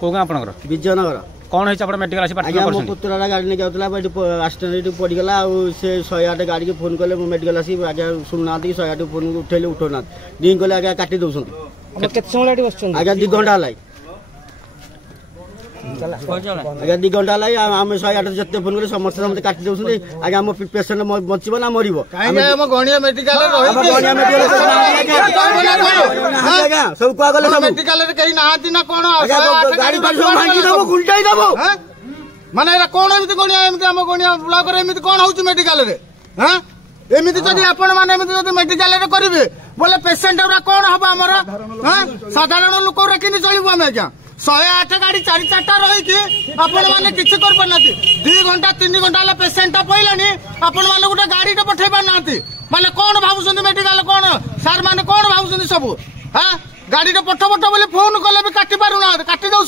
को गाँ आपनकर विजयनगर कौन है मेडिकल आसी आज्ञा मो पुतरा गाड़ी नहीं जाऊला एक्सीडेंट पड़गला से 108 गाड़ी के फोन कले मेडिकल आसी आज्ञा शुणुना 108 फोन उठेले उठौना रिंग कले आज्ञा काटी दौरान आज्ञा 2 घंटा है आज्ञा 2 घंटा है आम 108 जिते फोन कले समस्त समझे काटी दौरान आज्ञा आम पेसेंट बचब ना मर सब कह मेडिकल कहीं नहाती ना कौन गाड़ी भांगी दब गुलटाई दब माने कौन एमती गणिया एमती आम गणिया ब्लॉक रे एमती कौन होउची मेडिकल रे हां एमती जदी आपण माने एमती जदी मेडिकल रे करिवे बोले पेशेंट उरा कौन हबा हमर हां साधारण लोक रे किनि चलिबो हम क्या 108 गाड़ी 4-4टा रही कि आपण माने किछि कर पनाती 2 घंटा 3 घंटा ला पेशेंट पइलानी आपण माने गुटे गाड़ी टे पठै पानाती माने कौन भाबुछन मेडिकल कौन सर माने कौन भाबुछन सब हां गाड़ी टे पठ बोली फोन कले भी काटी पारुना काटी दउ